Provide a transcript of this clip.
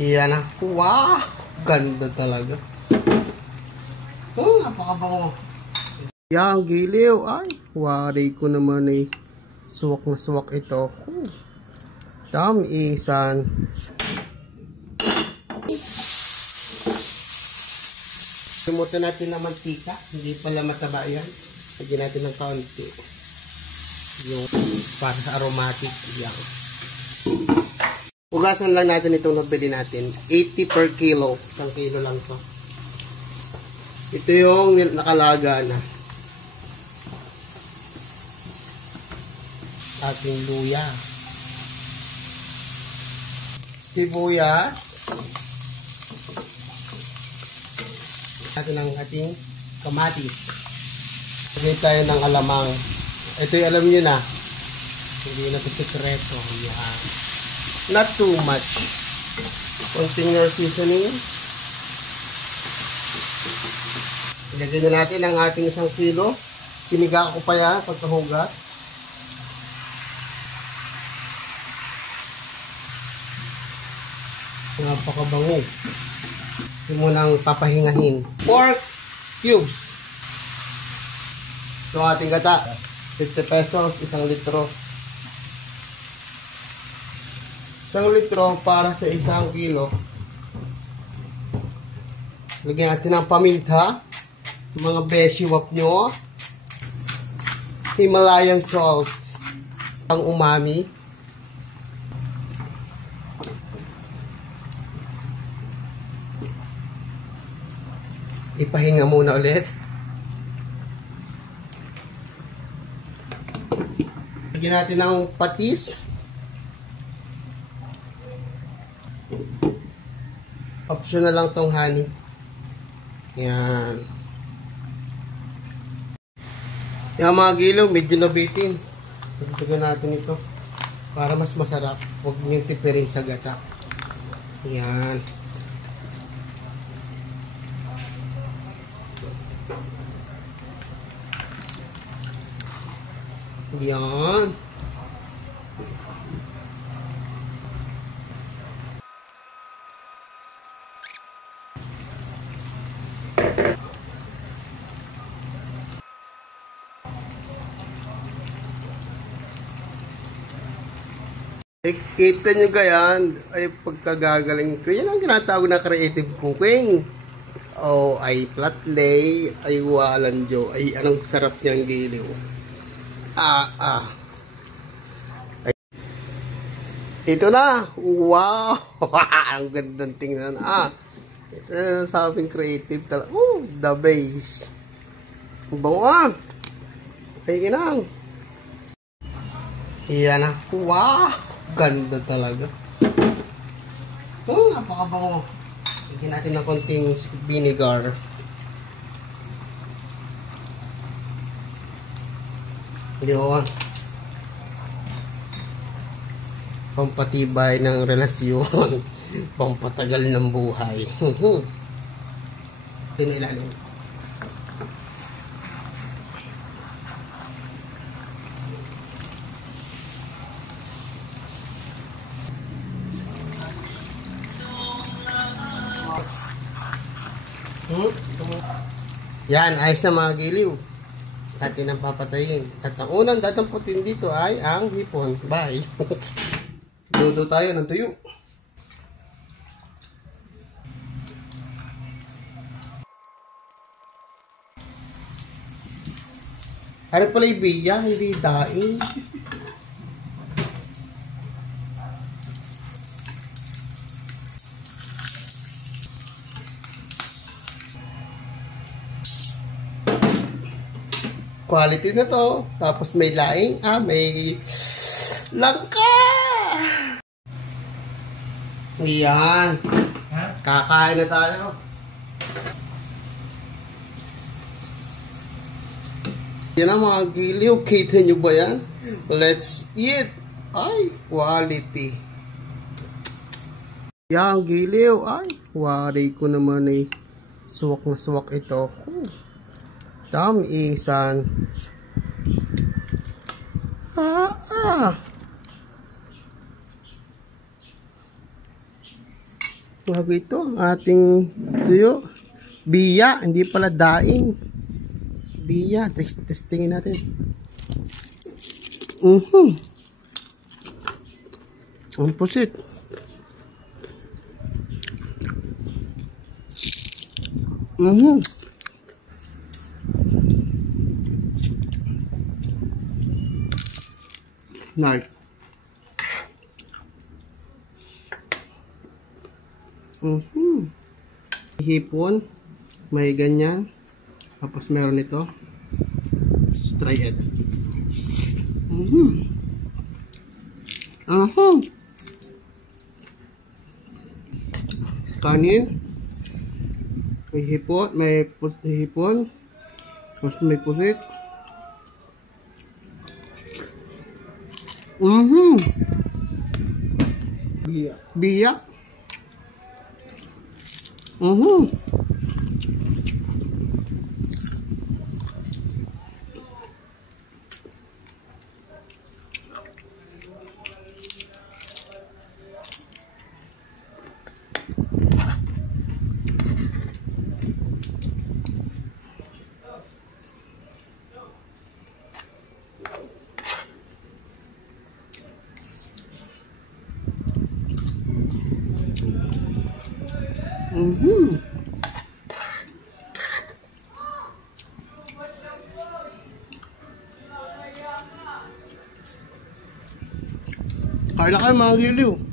Yan na. Wow! Ganda talaga. Oh, napakabango. Yan, giliw. Ay, wari ko naman eh. Suwak na suwak ito. Oh, tamisan. Sumutan natin ng mantika. Hindi pala mataba yan. Lagyan natin ng kaunti. Yung para sa aromatic. Yan. Ugasan lang natin itong nabili natin. 80 per kilo. 1 kilo lang to. Ito yung nakalaga na. Ating luya. Sibuyas. Natin ang ating kamatis. Lagay tayo ng alamang. Ito yung alam nyo na. Hindi na ito sekreto. Yan. Not too much. Konting your seasoning. Ilagay na natin ang ating 1 kilo. Piniga ko pa yan pagkahugat. Napakabango. Ito munang papahingahin. Pork cubes. Ito ang ating gata. 50 pesos, 1 litro. 1 litro para sa 1 kilo. Lagyan natin ng paminta. Mga beshiwap nyo. Himalayan salt. Ang umami. Ipahinga muna ulit. Lagyan natin ng patis. Optional lang tong honey. Yan. Yung mga gilaw, medyo nabitin. Tagdagan natin ito. Para mas masarap. Huwag niyong tipirin sa gata. Yan. Yan. Kita nyo gayan, ay pagkagagaling ko. Yan ang tinatawag na creative cooking. Oh, ay platlay, ay walang jo, ay anong sarap niyang giliw. Ay. Ito na. Wow. Ang gandang tingnan. Ito na sabing creative talaga. Oh, the base. Bango ay inang. Yan na. Wow. Ganda talaga. Oh, napakabango. Lagyan natin ng konting vinegar. Yun. Pampatibay ng relasyon. Pampatagal ng buhay. Ito na ilalim. Yan, ayos na mga giliw. Atin ang papatayin. At ang unang datamputin dito ay ang hipon. Bye. Luto tayo ng tuyo. Ano pala yung biya? Hindi daing. Quality na to. Tapos may laing. May langka. Yan. Kakain na tayo. Yan ang mga giliw. Kita nyo ba yan? Let's eat. Ay, quality. Yan, giliw. Ay, wari ko naman eh. Suwak na suwak ito. Tamisan. Bago ito, ang ating tuyo. Biya, hindi pala daing. Biya, testingin natin. Ang pusit. Nice. Hipon, may ganyan. Tapos meron ito. Let's try it. Kanin. May hipon, hipon. Tapos may pusit. Biyak. Biyak. Kain na kayo mga giliw.